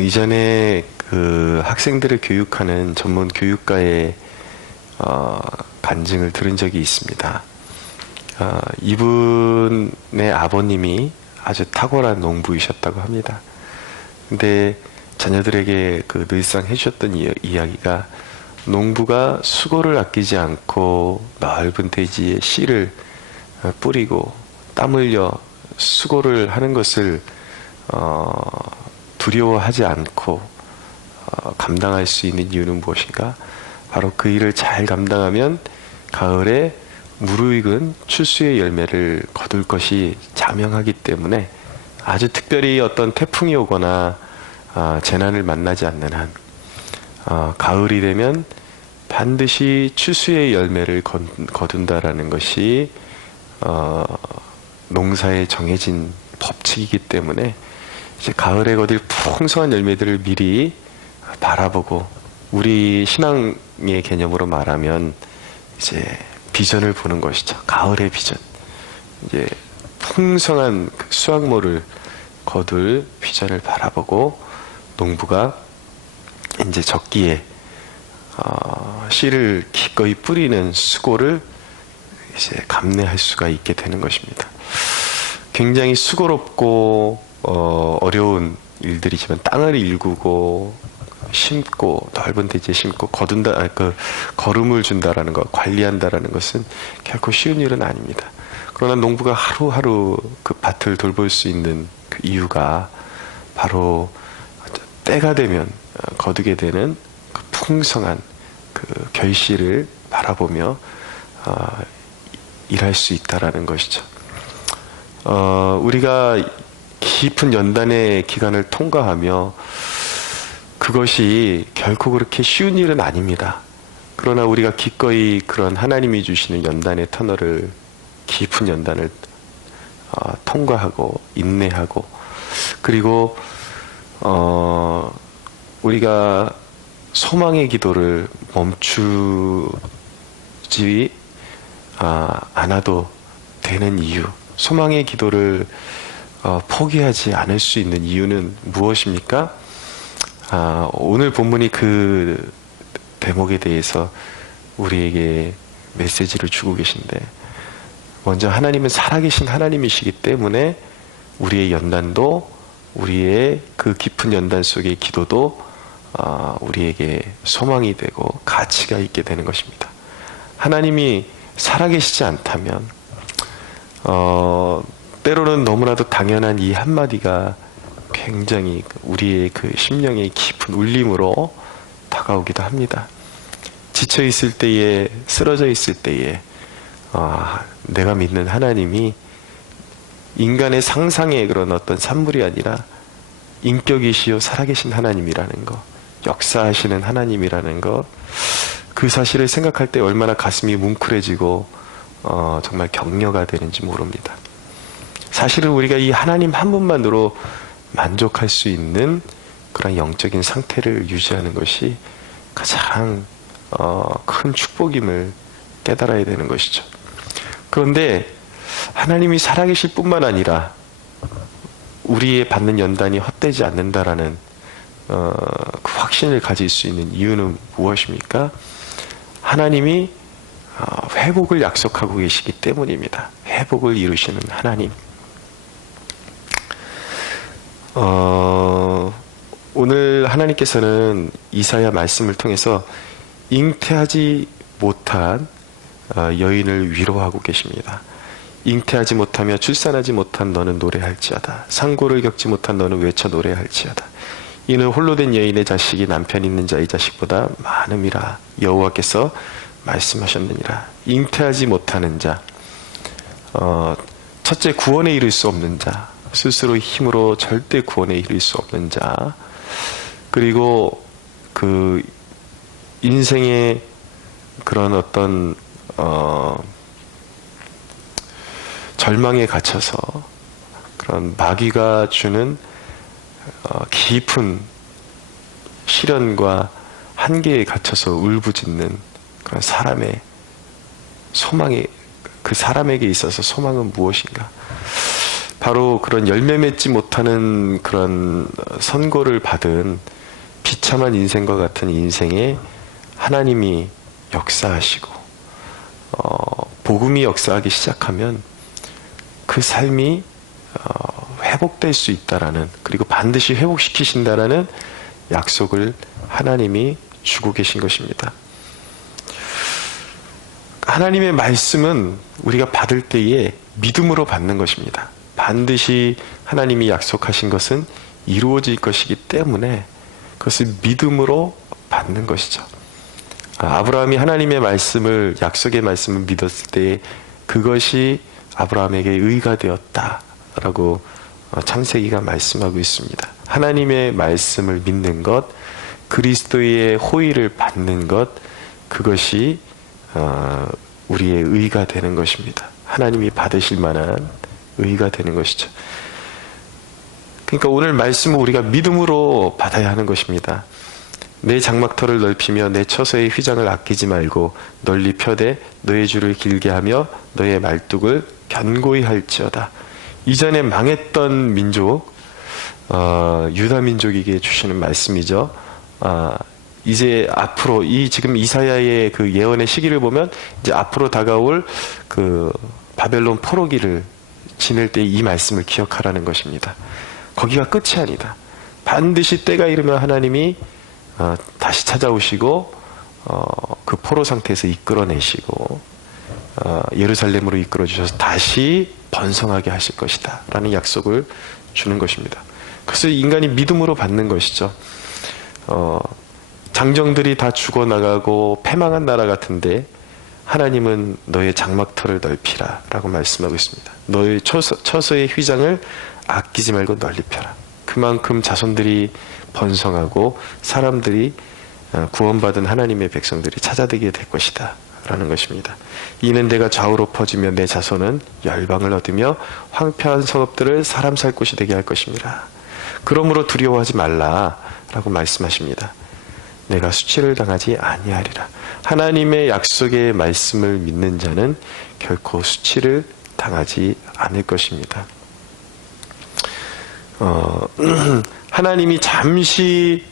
이전에 그 학생들을 교육하는 전문 교육가의 간증을 들은 적이 있습니다. 이분의 아버님이 아주 탁월한 농부이셨다고 합니다. 근데 자녀들에게 그 늘상 해주셨던 이야기가, 농부가 수고를 아끼지 않고 넓은 대지에 씨를 뿌리고 땀 흘려 수고를 하는 것을 두려워하지 않고 감당할 수 있는 이유는 무엇인가? 바로 그 일을 잘 감당하면 가을에 무르익은 추수의 열매를 거둘 것이 자명하기 때문에, 아주 특별히 어떤 태풍이 오거나 재난을 만나지 않는 한 가을이 되면 반드시 추수의 열매를 거둔다라는 것이 농사에 정해진 법칙이기 때문에, 이제 가을에 거둘 풍성한 열매들을 미리 바라보고, 우리 신앙의 개념으로 말하면 이제 비전을 보는 것이죠. 가을의 비전. 이제 풍성한 그 수확물을 거둘 비전을 바라보고, 농부가 이제 적기에 씨를 기꺼이 뿌리는 수고를 이제 감내할 수가 있게 되는 것입니다. 굉장히 수고롭고 어려운 일들이지만, 땅을 일구고 심고 넓은 대지에 심고 거름을 준다라는 것, 관리한다라는 것은 결코 쉬운 일은 아닙니다. 그러나 농부가 하루하루 그 밭을 돌볼 수 있는 그 이유가, 바로 때가 되면 거두게 되는 그 풍성한 그 결실을 바라보며 일할 수 있다라는 것이죠. 우리가 깊은 연단의 기간을 통과하며, 그것이 결코 그렇게 쉬운 일은 아닙니다. 그러나 우리가 기꺼이 그런 하나님이 주시는 연단의 터널을, 깊은 연단을 통과하고 인내하고, 그리고 우리가 소망의 기도를 멈추지 않아도 되는 이유, 소망의 기도를 포기하지 않을 수 있는 이유는 무엇입니까? 오늘 본문이 그 대목에 대해서 우리에게 메시지를 주고 계신데, 먼저 하나님은 살아계신 하나님이시기 때문에 우리의 연단도, 우리의 그 깊은 연단 속의 기도도 우리에게 소망이 되고 가치가 있게 되는 것입니다. 하나님이 살아계시지 않다면 때로는 너무나도 당연한 이 한마디가 굉장히 우리의 그 심령의 깊은 울림으로 다가오기도 합니다. 지쳐 있을 때에, 쓰러져 있을 때에 내가 믿는 하나님이 인간의 상상의 그런 어떤 산물이 아니라 인격이시요 살아계신 하나님이라는 것, 역사하시는 하나님이라는 것, 그 사실을 생각할 때 얼마나 가슴이 뭉클해지고 정말 격려가 되는지 모릅니다. 사실은 우리가 이 하나님 한 분만으로 만족할 수 있는 그런 영적인 상태를 유지하는 것이 가장 큰 축복임을 깨달아야 되는 것이죠. 그런데 하나님이 살아계실 뿐만 아니라 우리의 받는 연단이 헛되지 않는다라는 그 확신을 가질 수 있는 이유는 무엇입니까? 하나님이 회복을 약속하고 계시기 때문입니다. 회복을 이루시는 하나님. 오늘 하나님께서는 이사야 말씀을 통해서 잉태하지 못한 여인을 위로하고 계십니다. 잉태하지 못하며 출산하지 못한 너는 노래할지어다. 상고를 겪지 못한 너는 외쳐 노래할지어다. 이는 홀로 된 여인의 자식이 남편 있는 자의 자식보다 많음이라 여호와께서 말씀하셨느니라. 잉태하지 못하는 자, 첫째 구원에 이를 수 없는 자, 스스로 힘으로 절대 구원에 이를 수 없는 자, 그리고 그 인생의 그런 어떤 절망에 갇혀서 그런 마귀가 주는 깊은 시련과 한계에 갇혀서 울부짖는 그런 사람의 소망이, 그 사람에게 있어서 소망은 무엇인가? 바로 그런 열매 맺지 못하는 그런 선고를 받은 비참한 인생과 같은 인생에 하나님이 역사하시고 복음이 역사하기 시작하면 그 삶이 회복될 수 있다라는, 그리고 반드시 회복시키신다라는 약속을 하나님이 주고 계신 것입니다. 하나님의 말씀은 우리가 받을 때에 믿음으로 받는 것입니다. 반드시 하나님이 약속하신 것은 이루어질 것이기 때문에 그것을 믿음으로 받는 것이죠. 아브라함이 하나님의 말씀을, 약속의 말씀을 믿었을 때 그것이 아브라함에게 의가 되었다라고 창세기가 말씀하고 있습니다. 하나님의 말씀을 믿는 것, 그리스도의 호의를 받는 것, 그것이 우리의 의가 되는 것입니다. 하나님이 받으실 만한 의가 되는 것이죠. 그러니까 오늘 말씀은 우리가 믿음으로 받아야 하는 것입니다. 내 장막터를 넓히며 내 처소의 휘장을 아끼지 말고 널리 펴되 너의 줄을 길게 하며 너의 말뚝을 견고히 할지어다. 이전에 망했던 민족, 유다 민족에게 주시는 말씀이죠. 이제 앞으로 지금 이사야의 그 예언의 시기를 보면 이제 앞으로 다가올 그 바벨론 포로기를 지낼 때 이 말씀을 기억하라는 것입니다. 거기가 끝이 아니다. 반드시 때가 이르면 하나님이 다시 찾아오시고 그 포로 상태에서 이끌어내시고 예루살렘으로 이끌어 주셔서 다시 번성하게 하실 것이다 라는 약속을 주는 것입니다. 그래서 인간이 믿음으로 받는 것이죠. 장정들이 다 죽어나가고 패망한 나라 같은데 하나님은 너의 장막터를 넓히라 라고 말씀하고 있습니다. 너의 처소의 휘장을 아끼지 말고 널리 펴라. 그만큼 자손들이 번성하고 사람들이, 구원받은 하나님의 백성들이 찾아들게 될 것이다 라는 것입니다. 이는 내가 좌우로 퍼지며 내 자손은 열방을 얻으며 황폐한 성읍들을 사람 살 곳이 되게 할 것입니다. 그러므로 두려워하지 말라 라고 말씀하십니다. 내가 수치를 당하지 아니하리라. 하나님의 약속의 말씀을 믿는 자는 결코 수치를 당하지 않을 것입니다. 하나님이 잠시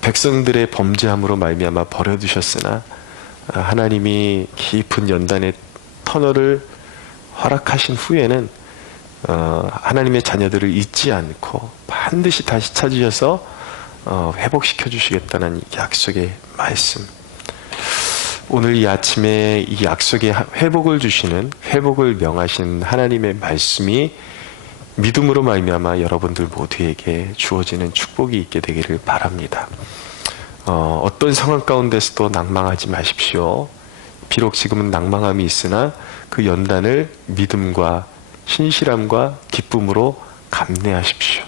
백성들의 범죄함으로 말미암아 버려두셨으나 하나님이 깊은 연단의 터널을 허락하신 후에는 하나님의 자녀들을 잊지 않고 반드시 다시 찾으셔서 회복시켜 주시겠다는 약속의 말씀. 오늘 이 아침에 이 약속의 회복을 주시는, 회복을 명하신 하나님의 말씀이 믿음으로 말미암아 여러분들 모두에게 주어지는 축복이 있게 되기를 바랍니다. 어떤 상황 가운데서도 낭망하지 마십시오. 비록 지금은 낭망함이 있으나 그 연단을 믿음과 신실함과 기쁨으로 감내하십시오.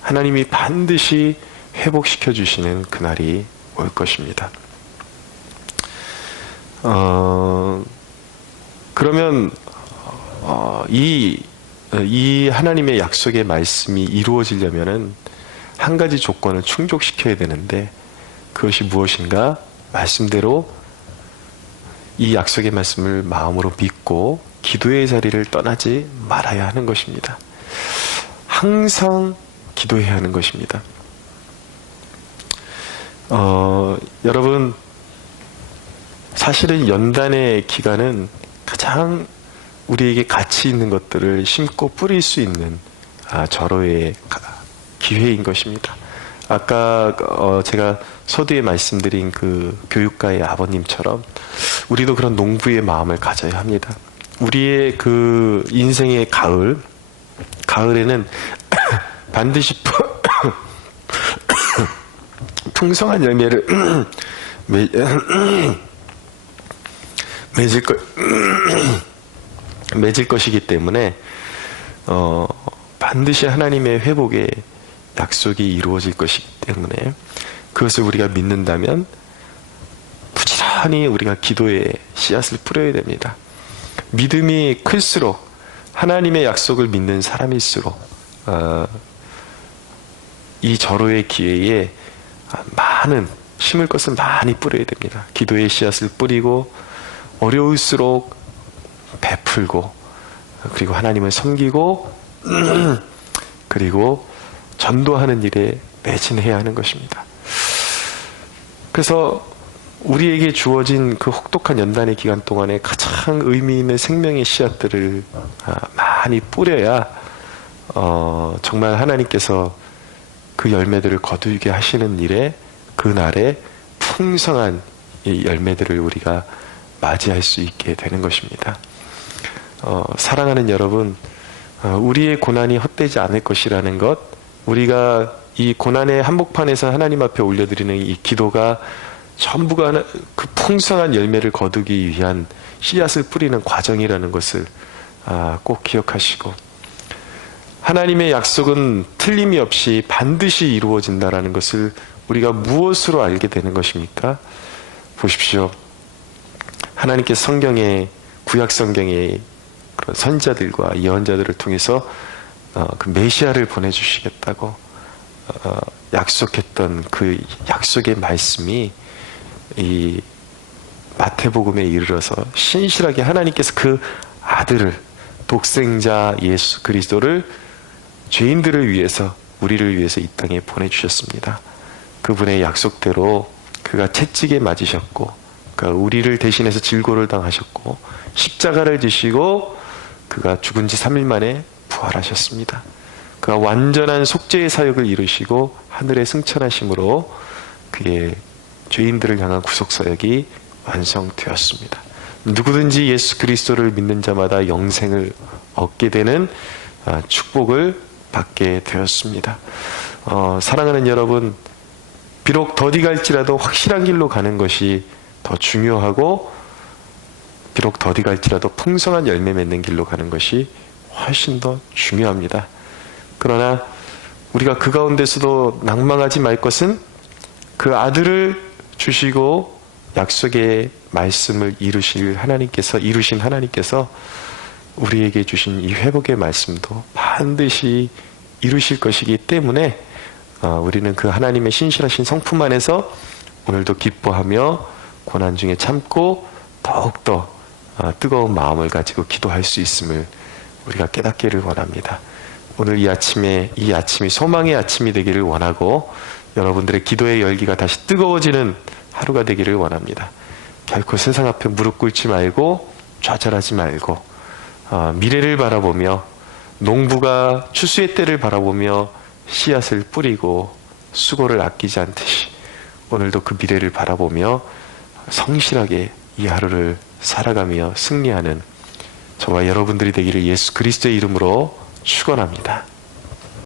하나님이 반드시 회복시켜 주시는 그날이 올 것입니다. 그러면 이 하나님의 약속의 말씀이 이루어지려면은 한 가지 조건을 충족시켜야 되는데 그것이 무엇인가? 말씀대로 이 약속의 말씀을 마음으로 믿고 기도의 자리를 떠나지 말아야 하는 것입니다. 항상 기도해야 하는 것입니다. 여러분, 사실은 연단의 기간은 가장 우리에게 가치 있는 것들을 심고 뿌릴 수 있는 절호의 기회인 것입니다. 아까 제가 서두에 말씀드린 그 교육가의 아버님처럼 우리도 그런 농부의 마음을 가져야 합니다. 우리의 그 인생의 가을에는 반드시 풍성한 열매를 맺을 것이기 때문에 반드시 하나님의 회복의 약속이 이루어질 것이기 때문에 그것을 우리가 믿는다면 부지런히 우리가 기도에 씨앗을 뿌려야 됩니다. 믿음이 클수록, 하나님의 약속을 믿는 사람일수록 이 절호의 기회에 심을 것을 많이 뿌려야 됩니다. 기도의 씨앗을 뿌리고 어려울수록 베풀고 그리고 하나님을 섬기고 그리고 전도하는 일에 매진해야 하는 것입니다. 그래서 우리에게 주어진 그 혹독한 연단의 기간 동안에 가장 의미 있는 생명의 씨앗들을 많이 뿌려야 정말 하나님께서 그 열매들을 거두게 하시는 일에 그날에 풍성한 이 열매들을 우리가 맞이할 수 있게 되는 것입니다. 사랑하는 여러분, 우리의 고난이 헛되지 않을 것이라는 것, 우리가 이 고난의 한복판에서 하나님 앞에 올려드리는 이 기도가 전부가 그 풍성한 열매를 거두기 위한 씨앗을 뿌리는 과정이라는 것을 꼭 기억하시고, 하나님의 약속은 틀림이 없이 반드시 이루어진다라는 것을 우리가 무엇으로 알게 되는 것입니까? 보십시오. 하나님께서 성경에, 구약 성경에 그런 선지자들과 예언자들을 통해서 그 메시아를 보내주시겠다고 약속했던 그 약속의 말씀이 이 마태복음에 이르러서 신실하게 하나님께서 그 아들을, 독생자 예수 그리스도를 죄인들을 위해서, 우리를 위해서 이 땅에 보내주셨습니다. 그분의 약속대로 그가 채찍에 맞으셨고, 그가 우리를 대신해서 질고를 당하셨고, 십자가를 지시고 그가 죽은 지 3일 만에 부활하셨습니다. 그가 완전한 속죄의 사역을 이루시고 하늘에 승천하심으로 그의 죄인들을 향한 구속사역이 완성되었습니다. 누구든지 예수 그리스도를 믿는 자마다 영생을 얻게 되는 축복을 받게 되었습니다. 사랑하는 여러분, 비록 더디 갈지라도 확실한 길로 가는 것이 더 중요하고, 비록 더디 갈지라도 풍성한 열매 맺는 길로 가는 것이 훨씬 더 중요합니다. 그러나 우리가 그 가운데서도 낭망하지 말 것은 그 아들을 주시고 약속의 말씀을 이루신 하나님께서 우리에게 주신 이 회복의 말씀도 반드시 이루실 것이기 때문에 우리는 그 하나님의 신실하신 성품 안에서 오늘도 기뻐하며 고난 중에 참고 더욱더 뜨거운 마음을 가지고 기도할 수 있음을 우리가 깨닫기를 원합니다. 오늘 이 아침이 소망의 아침이 되기를 원하고, 여러분들의 기도의 열기가 다시 뜨거워지는 하루가 되기를 원합니다. 결코 세상 앞에 무릎 꿇지 말고 좌절하지 말고 미래를 바라보며, 농부가 추수의 때를 바라보며 씨앗을 뿌리고 수고를 아끼지 않듯이 오늘도 그 미래를 바라보며 성실하게 이 하루를 살아가며 승리하는 저와 여러분들이 되기를 예수 그리스도의 이름으로 축원합니다.